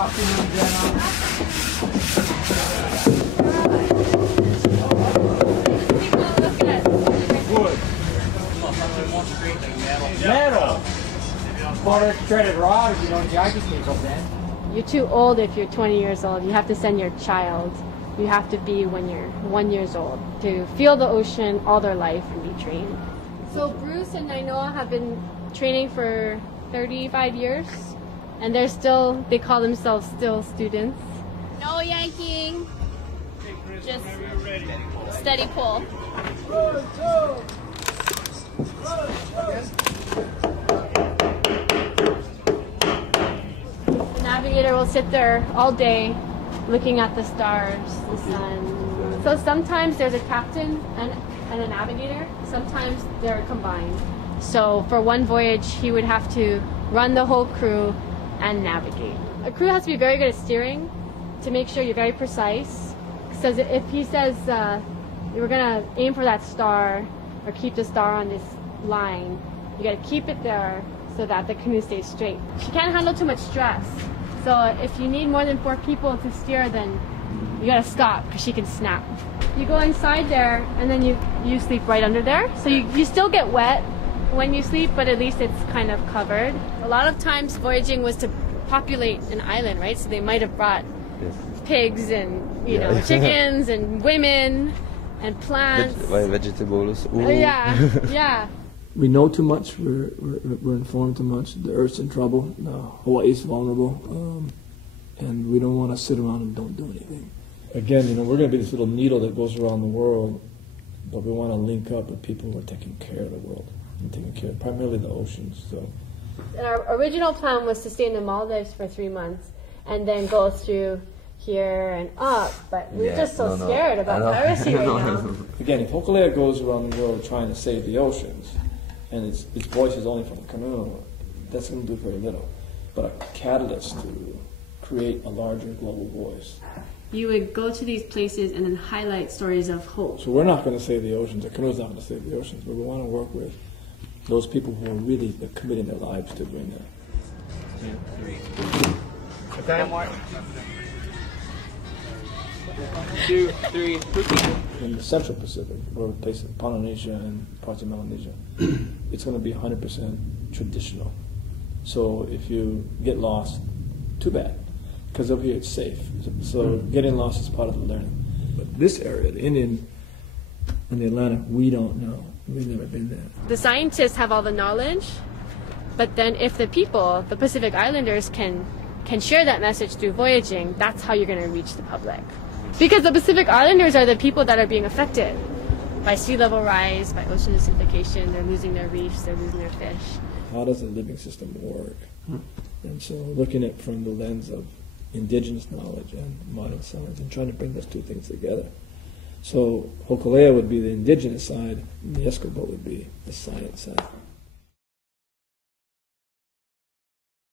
afternoon, Jenna. Wood. Metal. Well, it's treaded rod if you don't jack your people then. You're too old if you're 20 years old. You have to send your child. You have to be when you're 1 year old to feel the ocean all their life and be trained. So Bruce and Nainoa have been training for 35 years, and they call themselves still students. No yanking, just steady pull. The navigator will sit there all day looking at the stars, the sun. So sometimes there's a captain and a navigator, sometimes they're combined. So for one voyage, he would have to run the whole crew and navigate. A crew has to be very good at steering to make sure you're very precise. Because if he says we're gonna aim for that star or keep the star on this line, you gotta keep it there so that the canoe stays straight. She can't handle too much stress. So if you need more than 4 people to steer, then you gotta stop because she can snap. You go inside there and then you sleep right under there. So you still get wet when you sleep, but at least it's kind of covered. A lot of times voyaging was to populate an island, right? So they might have brought pigs and you know chickens and women and plants. Vegetables. Yeah. We know too much. We're informed too much. The Earth's in trouble. Hawaii's vulnerable, and we don't want to sit around and don't do anything. Again, we're going to be this little needle that goes around the world, but we want to link up with people who are taking care of the world and taking care of primarily the oceans. So, and our original plan was to stay in the Maldives for 3 months and then go through here and up, but we're just so scared about piracy right now. Again, if Hokule'a goes around the world trying to save the oceans, and its voice is only from a canoe, that's going to do very little. But a catalyst to create a larger global voice. You would go to these places and then highlight stories of hope. So we're not going to save the oceans. The canoe's not going to save the oceans, but we want to work with those people who are really committing their lives to doing that. 2, 3, in the Central Pacific, or places Polynesia and parts of Melanesia, it's going to be 100% traditional. So if you get lost, too bad, because over here it's safe. So getting lost is part of the learning. But this area, the Indian and the Atlantic, we don't know. We've never been there. The scientists have all the knowledge, but then if the people, the Pacific Islanders, can share that message through voyaging, that's how you're going to reach the public. Because the Pacific Islanders are the people that are being affected by sea level rise, by ocean acidification. They're losing their reefs, they're losing their fish. How does the living system work? And so looking at it from the lens of indigenous knowledge and modern science and trying to bring those two things together. So Hokule'a would be the indigenous side, and the Escobar would be the science side.